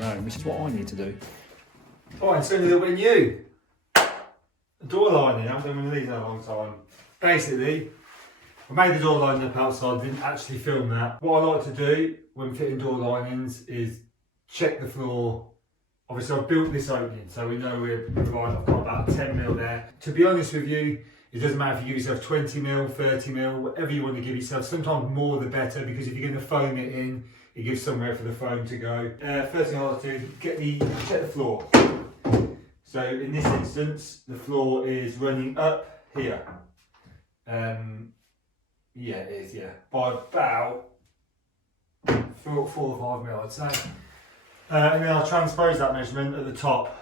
their own, which is what I need to do. Oh, and something a little bit new. Door lining, I haven't done one of these in a long time. Basically, I made the door lining up outside, didn't actually film that. What I like to do when fitting door linings is check the floor. Obviously I've built this opening, so we know we're right. I've got about 10 mil there. To be honest with you, it doesn't matter if you give yourself 20 mil, 30 mil, whatever you want to give yourself. Sometimes more the better, because if you're going to foam it in, it gives somewhere for the foam to go. First thing I like to do is check the floor. So in this instance, the floor is running up here. Yeah, it is, yeah. By about 4 or 5 mil, I'd say. And then I'll transpose that measurement at the top,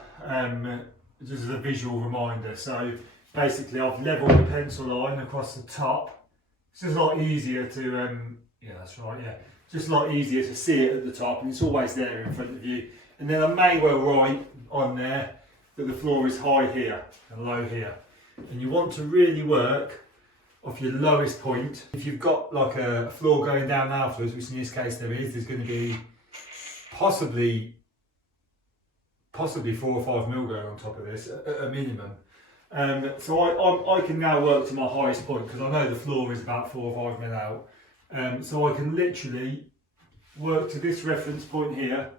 just as a visual reminder. So basically I've levelled the pencil line across the top. It's just a lot easier to, yeah, that's right, yeah. Just a lot easier to see it at the top, and it's always there in front of you. And then I may well write on there that the floor is high here and low here. And you want to really work off your lowest point. If you've got like a floor going down afterwards, which in this case there's going to be possibly 4 or 5 mil going on top of this at a minimum. So I can now work to my highest point, because I know the floor is about 4 or 5 mil out. So I can literally work to this reference point here,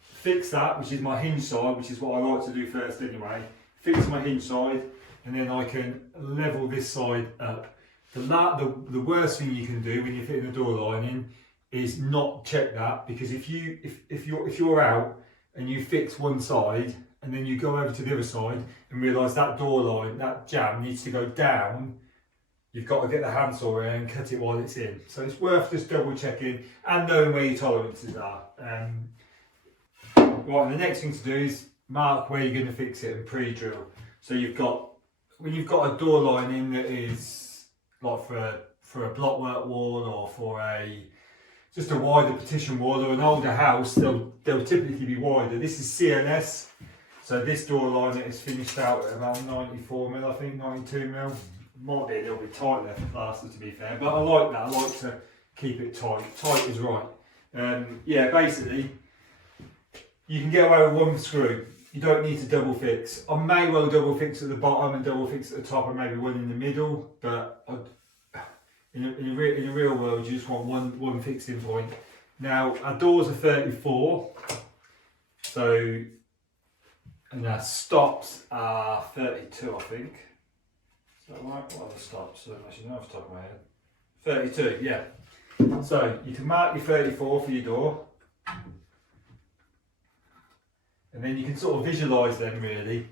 fix that, which is my hinge side, which is what I like to do first anyway. Fix my hinge side, and then I can level this side up. The worst thing you can do when you're fitting a door lining is not check that, because if you're out and you fix one side and then you go over to the other side and realise that door line, that jamb needs to go down, you've got to get the handsaw in and cut it while it's in. So it's worth just double checking and knowing where your tolerances are. Right, and the next thing to do is mark where you're going to fix it and pre-drill. So when you've got a door lining that is like for a blockwork wall, or for just a wider partition wall, or an older house, they'll typically be wider. This is CLS, so this door liner is finished out at about 94 mil, I think, 92 mil. Might be a little bit tight there for plaster, to be fair, but I like that. I like to keep it tight. Tight is right. Yeah, basically, you can get away with one screw. You don't need to double fix. I may well double fix at the bottom and double fix at the top, and maybe one in the middle, but in a real world, you just want one fixing point. Now, our doors are 34, so, and our stops are 32, I think. Is that right? What are the stops? I don't actually know off the top of my head. 32, yeah. So, you can mark your 34 for your door. And then you can sort of visualise them really.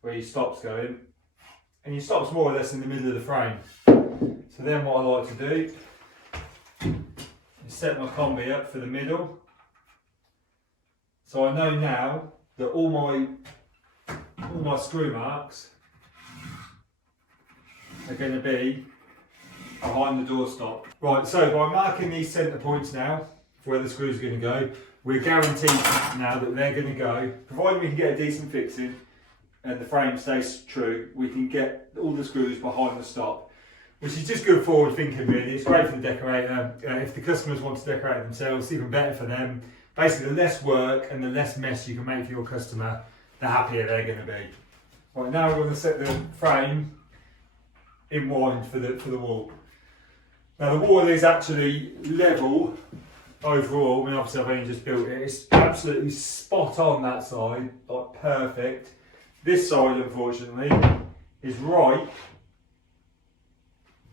Where your stop's going. And your stop's more or less in the middle of the frame. So then what I like to do is set my combi up for the middle. So I know now that all my screw marks are going to be behind the door stop. Right, so by marking these centre points now, for where the screws are going to go, we're guaranteed now that they're going to go, provided we can get a decent fixing and the frame stays true, we can get all the screws behind the stop, which is just good forward thinking really. It's great for the decorator. If the customers want to decorate themselves, even better for them. Basically, the less work and the less mess you can make for your customer, the happier they're going to be. Right, now we're going to set the frame in wind for the wall. Now the wall is actually level overall. I mean, obviously I've only just built it. It's absolutely spot on that side, like perfect. This side, unfortunately, is right,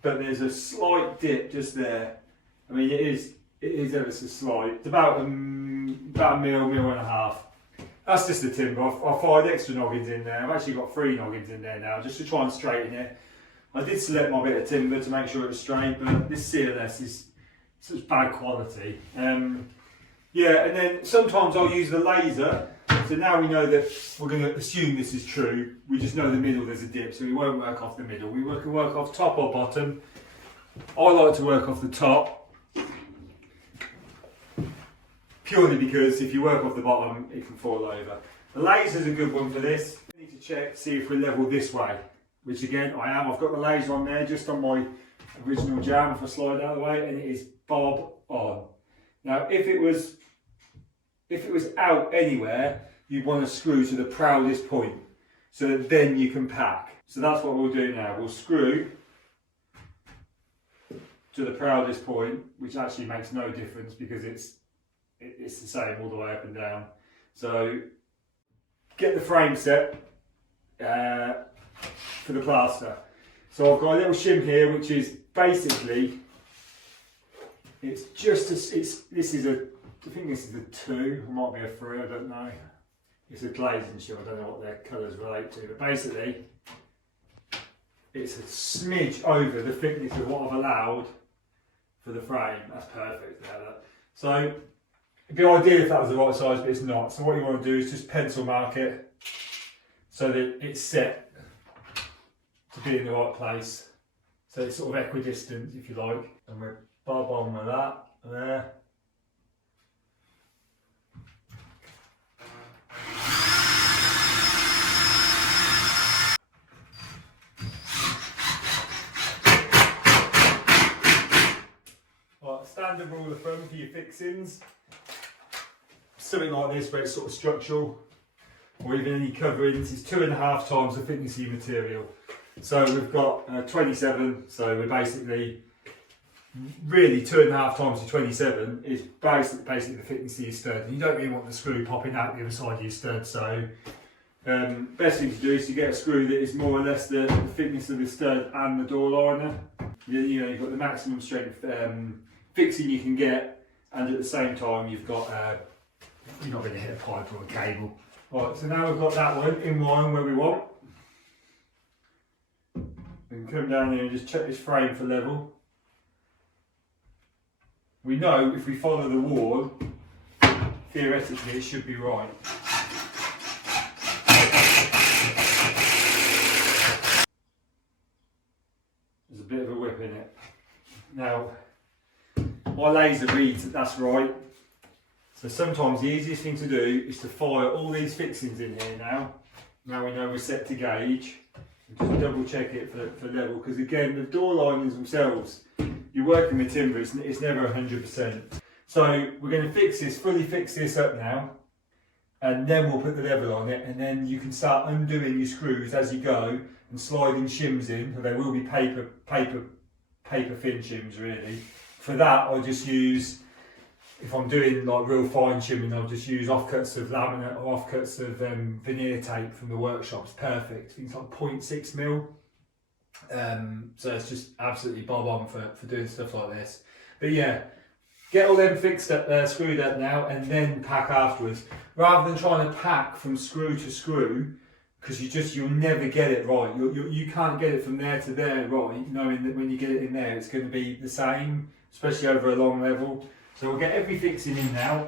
but there's a slight dip just there. I mean, it is ever so slight. It's about a mil and a half. That's just the timber. I've fired extra noggins in there. I've actually got 3 noggins in there now, just to try and straighten it. I did select my bit of timber to make sure it was straight, but this CLS is such bad quality. Yeah, and then sometimes I'll use the laser. So now we know that we're going to assume this is true. We just know the middle there's a dip, so we won't work off the middle. We can work off top or bottom. I like to work off the top, purely because if you work off the bottom, it can fall over. The laser's a good one for this. We need to check to see if we're level this way, which again I am. I've got the laser on there just on my original jam if I slide out of the way, and it is bob on. Now if it was out anywhere, you'd want to screw to the proudest point so that then you can pack. So that's what we'll do now. We'll screw to the proudest point, which actually makes no difference because it's the same all the way up and down. So get the frame set for the plaster. So I've got a little shim here, which is basically, it's just I think this is a 2, it might be a 3, I don't know. It's a glazing shim, I don't know what their colours relate to, but basically it's a smidge over the thickness of what I've allowed for the frame. That's perfect there. So it'd be ideal if that was the right size, but it's not. So what you want to do is just pencil mark it so that it's set to be in the right place. So it's sort of equidistant, if you like. And we're bob on with that there. Standard rule of thumb for your fixings, something like this where it's sort of structural, or even any coverings, is 2.5 times the thickness of your material. So we've got 27, so we're basically really 2.5 times the 27 is basically the thickness of your stud. And you don't really want the screw popping out the other side of your stud, so best thing to do is to get a screw that is more or less the thickness of the stud and the door liner. You know, you've got the maximum strength fixing you can get, and at the same time you've got you're not going to hit a pipe or a cable. Right, so now we've got that one in line where we want. We can come down here and just check this frame for level. We know if we follow the wall, theoretically it should be right. There's a bit of a whip in it. Now, my laser reads that that's right. So sometimes the easiest thing to do is to fire all these fixings in here now. Now we know we're set to gauge. Just double check it for level, because again, the door linings themselves, you're working with timber, it's never 100%. So we're going to fully fix this up now, and then we'll put the level on it, and then you can start undoing your screws as you go and sliding shims in. They will be paper thin shims really. For that, I'll just use, if I'm doing like real fine shimming, I'll just use offcuts of laminate or offcuts of veneer tape from the workshop. It's perfect. I think it's like 0.6 mil. So it's just absolutely bob on for doing stuff like this. But yeah, get all them fixed up, screwed up now, and then pack afterwards. Rather than trying to pack from screw to screw, because you'll never get it right. You can't get it from there to there right, knowing that when you get it in there, it's going to be the same, especially over a long level. So we'll get every fixing in now.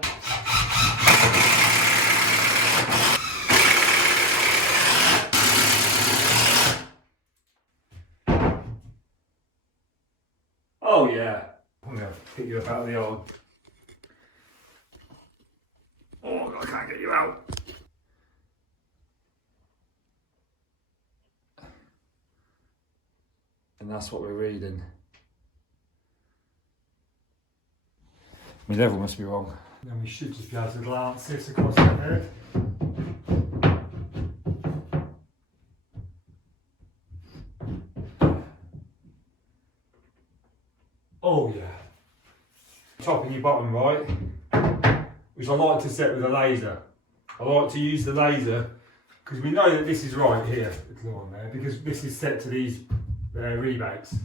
Oh yeah, I'm going to pick you up out of the old. Oh, I can't get you out. And that's what we're reading. My level must be wrong. Then we should just be able to glance this across the head. Oh yeah. Top and your bottom right, which I like to set with a laser. I like to use the laser because we know that this is right here, because this is set to these rebates.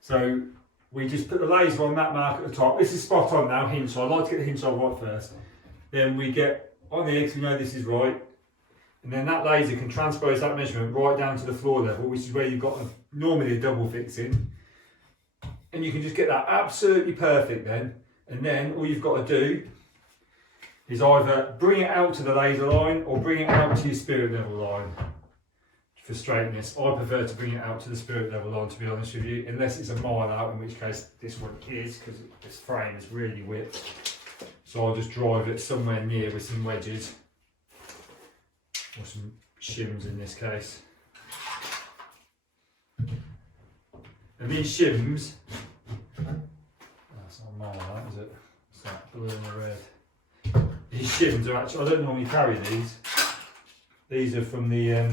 So we just put the laser on that mark at the top. This is spot on now, hinge, so I like to get the hinge on right first. Then we get on the X, we know this is right. And then that laser can transpose that measurement right down to the floor level, which is where you've got normally a double fixing. And you can just get that absolutely perfect then. And then all you've got to do is either bring it out to the laser line or bring it out to your spirit level line. For straightness, I prefer to bring it out to the spirit level line, to be honest with you, unless it's a mile out, in which case this one is, because this frame is really whipped. So I'll just drive it somewhere near with some wedges, or some shims in this case. And these shims, that's not mine, that is it? It's that blue and the red. These shims are actually, I don't normally carry these. These are from the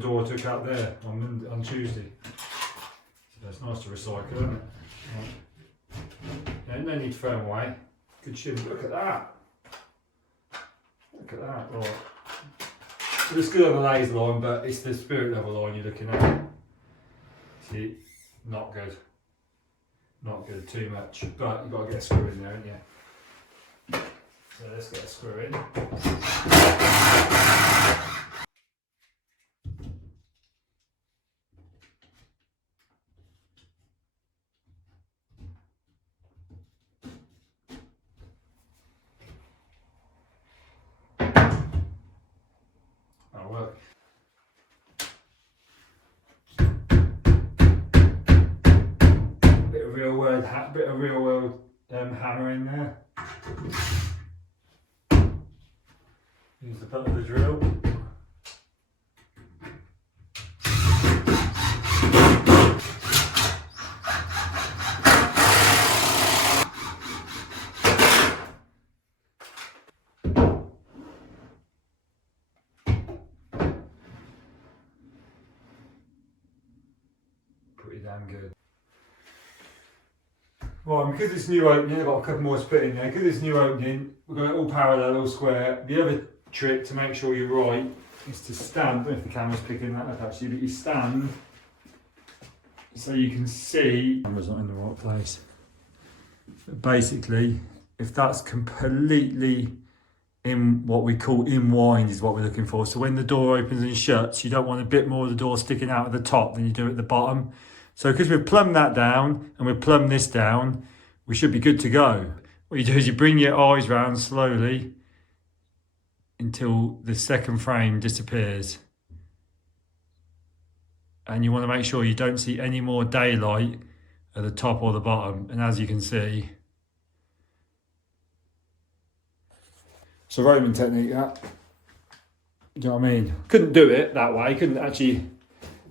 door I took out there on Tuesday. So it's nice to recycle, isn't it? Right. No need to throw them away. Good shims. Look at that. Look at that. Right. So it's good on the laser line, but it's the spirit level line you're looking at. See, not good. Not good, too much. But you've got to get a screw in there, haven't you? So let's get a screw in. That'll work. Bit of real world hammer in there. Use the butt of the drill. Pretty damn good. Right, because it's new opening, I've got a couple more to put in there. Because it's new opening, we've got it all parallel, all square. The other trick to make sure you're right is to stand. I don't know if the camera's picking that up actually, but you stand so you can see. The camera's not in the right place. But basically, if that's completely in what we call in-wind is what we're looking for. So when the door opens and shuts, you don't want a bit more of the door sticking out at the top than you do at the bottom. So because we've plumbed that down and we've plumbed this down, we should be good to go. What you do is you bring your eyes round slowly until the second frame disappears. And you want to make sure you don't see any more daylight at the top or the bottom. And as you can see, it's a Roman technique that. Do you know what I mean? Couldn't do it that way, couldn't actually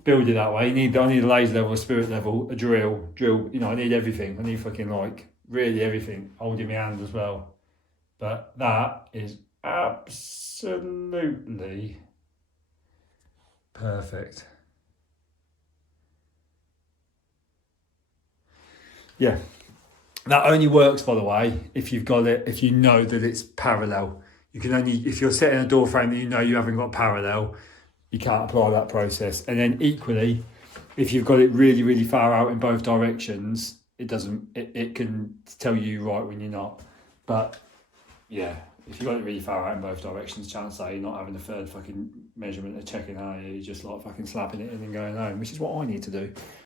build it that way. I need a laser level, a spirit level, a drill, you know, I need everything. I need fucking like, really everything. Holding my hand as well. But that is absolutely perfect. Yeah. That only works, by the way, if you've got it, if you know that it's parallel. You can only, if you're setting a door frame that you know you haven't got parallel, you can't apply that process. And then equally, if you've got it really, really far out in both directions, it can tell you right when you're not. But yeah, if you've got it really far out in both directions, chances are you're not having a third fucking measurement of checking, are you? You're just like fucking slapping it in and going home, which is what I need to do.